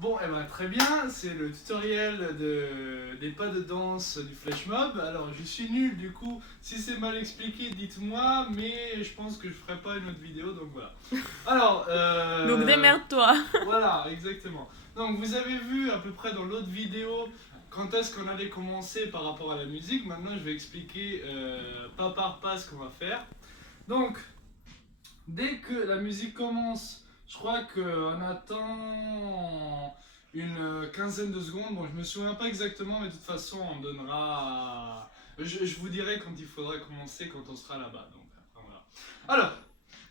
Bon, eh ben, très bien, c'est le tutoriel des pas de danse du flash mob. Alors, je suis nul, du coup, si c'est mal expliqué, dites-moi, mais je pense que je ferai pas une autre vidéo, donc voilà. Alors, Donc démerde-toi. voilà, exactement. Donc, vous avez vu à peu près dans l'autre vidéo quand est-ce qu'on allait commencer par rapport à la musique. Maintenant, je vais expliquer pas par pas ce qu'on va faire. Donc, dès que la musique commence, je crois qu'on attend une quinzaine de secondes. Bon, je me souviens pas exactement, mais de toute façon, on donnera. Je vous dirai quand il faudra commencer, quand on sera là-bas. Donc, après, voilà.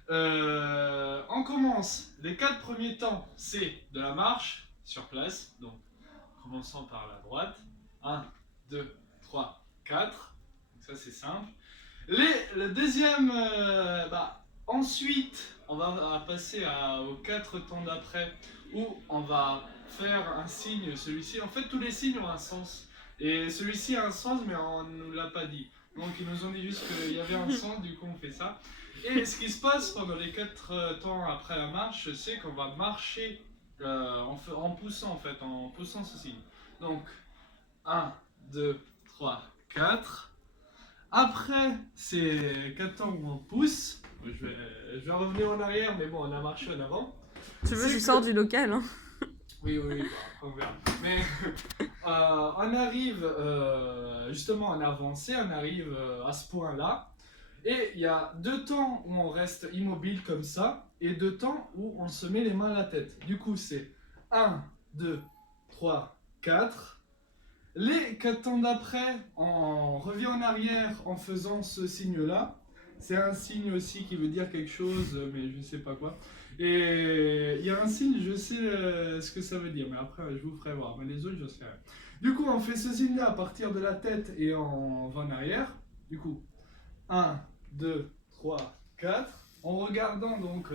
Alors, on commence. Les 4 premiers temps, c'est de la marche sur place. Donc, commençons par la droite. 1, 2, 3, 4. Donc, ça, c'est simple. Le deuxième, ensuite, on va passer aux 4 temps d'après où on va faire un signe, celui-ci. En fait, tous les signes ont un sens. Et celui-ci a un sens, mais on ne nous l'a pas dit. Donc, ils nous ont dit juste qu'il y avait un sens, du coup, on fait ça. Et ce qui se passe pendant les 4 temps après la marche, c'est qu'on va marcher en poussant, en poussant ce signe. Donc, 1, 2, 3, 4. Après, c'est 4 temps où on pousse. Je vais revenir en arrière, mais bon, on a marché en avant. Tu veux, je sors du local. Hein. Oui, bah, après on verra. Mais on arrive justement en avancée, on arrive à ce point-là. Et il y a 2 temps où on reste immobile comme ça, et 2 temps où on se met les mains à la tête. Du coup, c'est 1, 2, 3, 4. Les 4 temps d'après, on revient en arrière en faisant ce signe-là. C'est un signe aussi qui veut dire quelque chose, mais je ne sais pas quoi. Et il y a un signe, je sais ce que ça veut dire, mais après je vous ferai voir. Mais les autres, je sais rien. Du coup, on fait ce signe-là à partir de la tête et on va en arrière. Du coup, 1, 2, 3, 4. En regardant donc,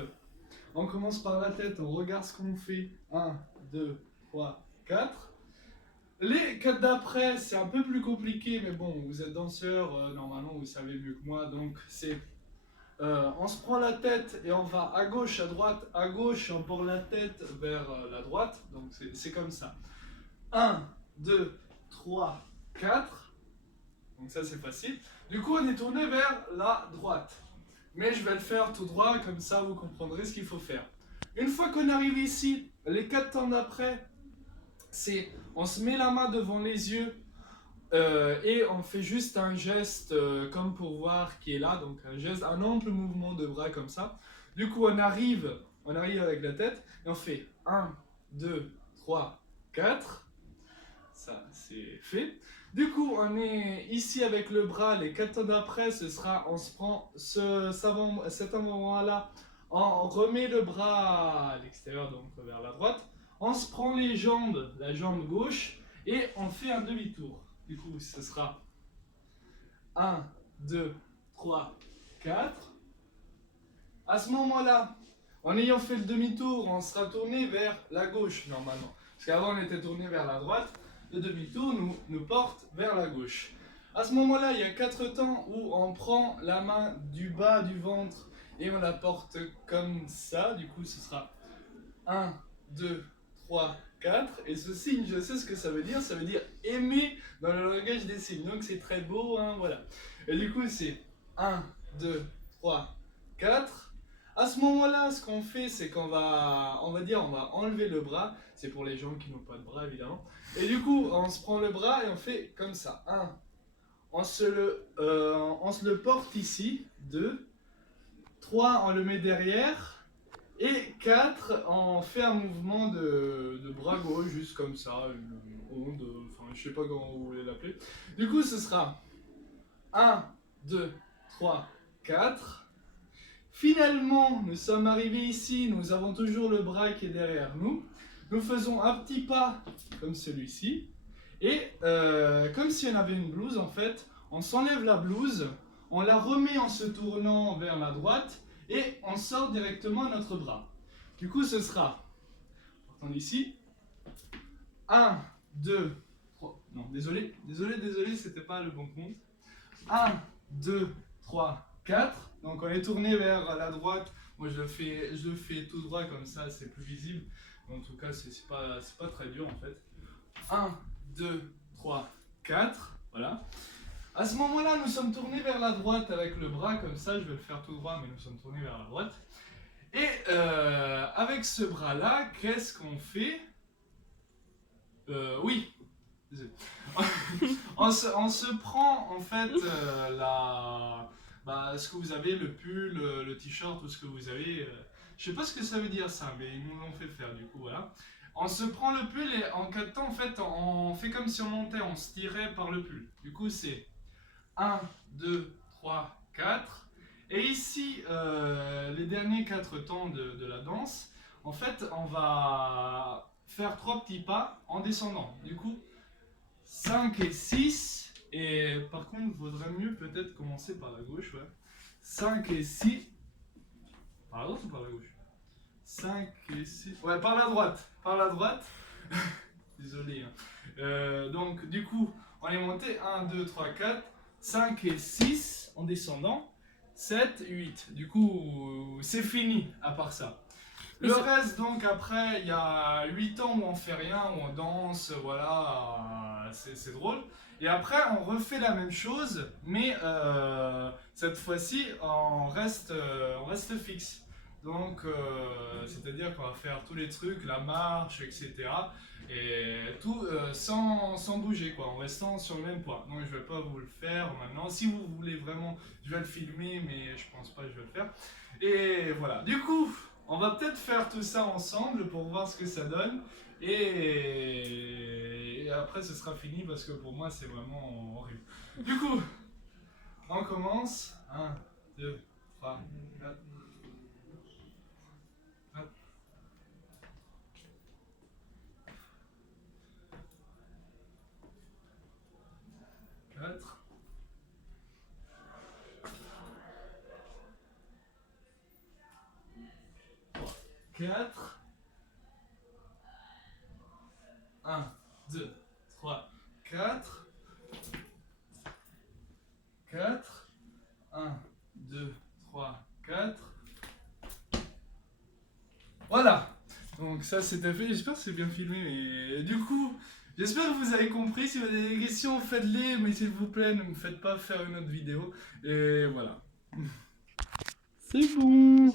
on commence par la tête, on regarde ce qu'on fait. 1, 2, 3, 4. Les 4 d'après, c'est un peu plus compliqué, mais bon, vous êtes danseur, normalement vous savez mieux que moi, donc c'est... on se prend la tête et on va à gauche, à gauche, on porte la tête vers la droite, donc c'est comme ça. 1, 2, 3, 4, donc ça c'est facile. Du coup on est tourné vers la droite, mais je vais le faire tout droit, comme ça vous comprendrez ce qu'il faut faire. Une fois qu'on arrive ici, les 4 temps d'après, c'est on se met la main devant les yeux et on fait juste un geste comme pour voir qui est là, donc un ample mouvement de bras comme ça. Du coup on arrive avec la tête et on fait 1, 2, 3, 4. Ça c'est fait. Du coup on est ici avec le bras, les 4 temps d'après ce sera, on se prend cet avant-bras-là, on remet le bras à l'extérieur, donc vers la droite. On se prend les jambes, la jambe gauche, et on fait un demi-tour. Du coup, ce sera 1, 2, 3, 4. À ce moment-là, en ayant fait le demi-tour, on sera tourné vers la gauche normalement. Parce qu'avant, on était tourné vers la droite. Le demi-tour nous porte vers la gauche. À ce moment-là, il y a 4 temps où on prend la main du bas du ventre et on la porte comme ça. Du coup, ce sera 1, 2, 3, 4. Et ce signe, je sais ce que ça veut dire aimer dans le langage des signes. Donc c'est très beau, hein, voilà. Et du coup, c'est 1, 2, 3, 4. À ce moment-là, ce qu'on fait, c'est qu'on va, on va enlever le bras. C'est pour les gens qui n'ont pas de bras, évidemment. Et du coup, on se prend le bras et on fait comme ça. 1. On se le porte ici. 2. 3, on le met derrière. Et 4, on fait un mouvement de bras gauche, juste comme ça, une onde, enfin je sais pas comment vous voulez l'appeler. Du coup, ce sera 1, 2, 3, 4. Finalement, nous sommes arrivés ici, nous avons toujours le bras qui est derrière nous. Nous faisons un petit pas comme celui-ci. Et comme si on avait une blouse en fait, on s'enlève la blouse, on la remet en se tournant vers la droite et on sort directement notre bras. Du coup, ce sera, partons d'ici, 1, 2, 3, non, désolé, c'était pas le bon compte. 1, 2, 3, 4. Donc on est tourné vers la droite. Moi je le fais tout droit comme ça, c'est plus visible. En tout cas, c'est pas très dur en fait. 1, 2, 3, 4. Voilà. À ce moment-là, nous sommes tournés vers la droite avec le bras comme ça. Je vais le faire tout droit, mais nous sommes tournés vers la droite. Et avec ce bras-là, qu'est-ce qu'on fait? Oui. On se prend en fait ce que vous avez, le pull, le t-shirt, tout ce que vous avez. Je sais pas ce que ça veut dire ça, mais ils nous l'ont fait faire du coup, voilà. On se prend le pull et en 4 temps, en fait, on fait comme si on montait, on se tirait par le pull. Du coup, c'est 1, 2, 3, 4. Et ici, les derniers 4 temps de la danse, en fait, on va faire 3 petits pas en descendant. Du coup, 5 et 6. Et par contre, il vaudrait mieux peut-être commencer par la gauche. Ouais. 5 et 6. Par la droite ou par la gauche? 5 et 6. Ouais, par la droite. Par la droite. Désolé. Hein. Donc, du coup, on est monté 1, 2, 3, 4. 5 et 6 en descendant. 7, 8. Du coup, c'est fini à part ça. Le reste, donc, après, il y a 8 ans où on fait rien, où on danse, voilà, c'est drôle. Et après, on refait la même chose, mais cette fois-ci, on reste fixe. Donc, c'est-à-dire qu'on va faire tous les trucs, la marche, etc. Et tout sans bouger, quoi, en restant sur le même point. Donc, je vais pas vous le faire maintenant. Si vous voulez vraiment, je vais le filmer, mais je pense pas que je vais le faire. Et voilà. Du coup, on va peut-être faire tout ça ensemble pour voir ce que ça donne. Et après, ce sera fini parce que pour moi, c'est vraiment horrible. Du coup, on commence. 1, 2, 3, 4. 4. 4. 1, 2, 3, 4. 4. 1, 2, 3, 4. Voilà. Donc ça c'était fait, j'espère que c'est bien filmé, mais du coup, j'espère que vous avez compris. Si vous avez des questions, faites-les, mais s'il vous plaît, ne me faites pas faire une autre vidéo. Et voilà. C'est bon.